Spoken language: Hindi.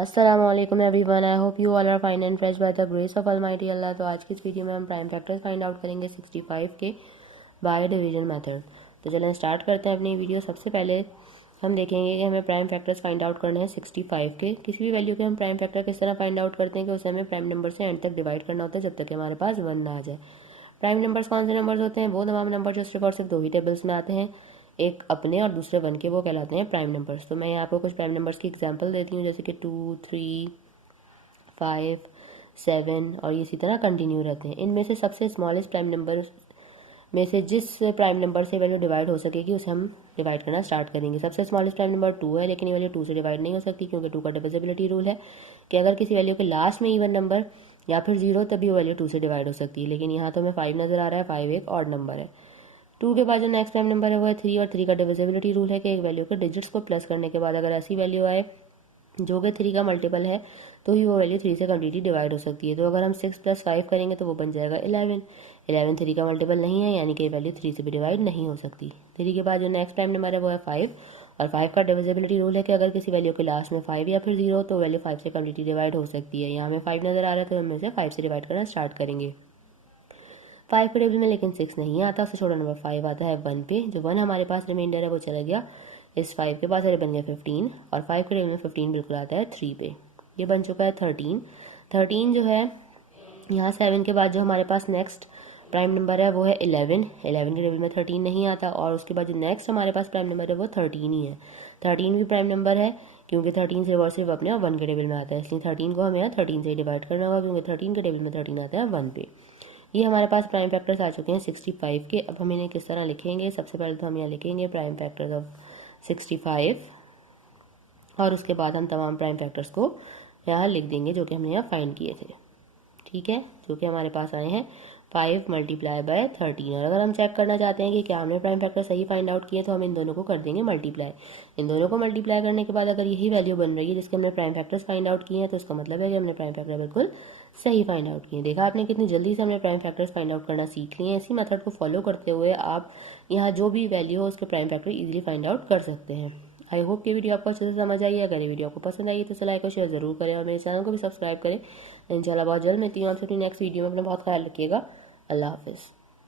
अस्सलाम वालेकुम everyone, I hope you all are fine and fresh by the grace of almighty Allah. तो आज की इस वीडियो में हम प्राइम फैक्टर्स फाइंड आउट करेंगे 65 के बाय डिवीजन मेथड। तो चलें स्टार्ट करते हैं अपनी वीडियो। सबसे पहले हम देखेंगे कि हमें प्राइम फैक्टर्स फाइंड आउट करने हैं 65 के। किसी भी वैल्यू के हम प्राइम फैक्टर किस तरह फाइंड आउट करते हैं कि उसे हमें प्राइम नंबर से एंड तक डिवाइड करना होता है जब तक कि हमारे पास 1 ना आ जाए। प्राइम नंबर्स कौन से नंबर्स होते हैं? वो तमाम नंबर जो सिर्फ और सिर्फ दो ही टेबल्स में आते हैं, एक अपने और दूसरे वन के, वो कहलाते हैं प्राइम नंबर्स। तो मैं यहाँ पर कुछ प्राइम नंबर्स की एग्जांपल देती हूँ, जैसे कि 2, 3, 5, 7 और इसी तरह कंटिन्यू रहते हैं। इनमें से सबसे स्मॉलेस्ट प्राइम नंबर में से जिस प्राइम नंबर से वैल्यू डिवाइड हो सकेगी उसे हम डिवाइड करना स्टार्ट करेंगे। सबसे स्मॉलेस्ट प्राइम नंबर 2 है, लेकिन ये वैल्यू 2 से डिवाइड नहीं हो सकती क्योंकि 2 का डिविजिबिलिटी रूल है कि अगर किसी वैल्यू के लास्ट में इवन नंबर या फिर 0 तभी वो वैल्यू 2 से डिवाइड हो सकती है। लेकिन यहाँ तो हमें 5 नज़र आ रहा है, 5 एक ऑड नंबर है। 2 के बाद जो नेक्स्ट प्राइम नंबर है वो है 3, और 3 का डिविजिबिलिटी रूल है कि एक वैल्यू के डिजिट्स को प्लस करने के बाद अगर ऐसी वैल्यू आए जो कि 3 का मल्टीपल है तो ही वो वैल्यू 3 से कम्प्लीटली डिवाइड हो सकती है। तो अगर हम 6 + 5 करेंगे तो वो बन जाएगा 11। 11 3 का मल्टीपल नहीं है, यानी कि वैल्यू 3 से भी डिवाइड नहीं हो सकती। 3 के बाद जो नेक्स्ट प्राइम नंबर है वो है 5, और 5 का डिविजिबिलिटी रूल है कि अगर किसी वैल्यू के लास्ट में 5 या फिर 0 तो वैल्यू 5 से कम्प्लीटली डिवाइड हो सकती है। यहाँ हमें 5 नज़र आ रहा है तो हम इसे 5 से डिवाइड करना स्टार्ट करेंगे। 5 के टेबल में लेकिन 6 नहीं आता, उससे छोटा नंबर 5 आता है 1 पे। जो 1 हमारे पास रिमाइंडर है वो चला गया इस 5 के पास, बन गया 15, और 5 के टेबल में 15 बिल्कुल आता है 3 पे। ये बन चुका है 13। 13 जो है यहाँ 7 के बाद जो हमारे पास नेक्स्ट प्राइम नंबर है वो है 11। 11 के टेबल में 13 नहीं आता, और उसके बाद जो नेक्स्ट हमारे पास प्राइम नंबर है वो 13 ही है। 13 भी प्राइम नंबर है क्योंकि 13 सिर्फ और सिर्फ अपने 1 के टेबल में आता है, इसलिए 13 को हमें यहाँ 13 से डिवाइड करना होगा क्योंकि 13 के टेबल में 13 आता है 1 पे। ये हमारे पास प्राइम फैक्टर्स आ चुके हैं 65 के। अब हम इन्हें किस तरह लिखेंगे? सबसे पहले तो हम यहाँ लिखेंगे प्राइम फैक्टर्स ऑफ 65, और उसके बाद हम तमाम प्राइम फैक्टर्स को यहाँ लिख देंगे जो कि हमने यहाँ फाइंड किए थे। ठीक है, जो कि हमारे पास आए हैं 5 × 13। और अगर हम चेक करना चाहते हैं कि क्या हमने प्राइम फैक्टर सही फाइंड आउट किए तो हम इन दोनों को कर देंगे मल्टीप्लाई। इन दोनों को मल्टीप्लाई करने के बाद अगर यही वैल्यू बन रही है जिसके हमने प्राइम फैक्टर्स फाइंड आउट किए हैं तो इसका मतलब है कि हमने प्राइम फैक्टर बिल्कुल सही फाइंड आउट किए। देखा आपने कितनी जल्दी से हमने प्राइम फैक्टर्स फाइंड आउट करना सीख लिए हैं। इसी मेथड को फॉलो करते हुए आप यहाँ जो भी वैल्यू हो उसके prime factor easily find out कर सकते हैं। आई होप ये वीडियो आपको अच्छे से समझ आई है। अगर ये वीडियो आपको पसंद आई तो लाइक और शेयर जरूर करें और मेरे चैनल को भी सब्सक्राइब करें। इंशाल्लाह बहुत जल्द मिलती हूँ आपसे अपनी नेक्स्ट वीडियो में। अपना बहुत ख्याल रखिएगा। अल्लाह हाफिज़।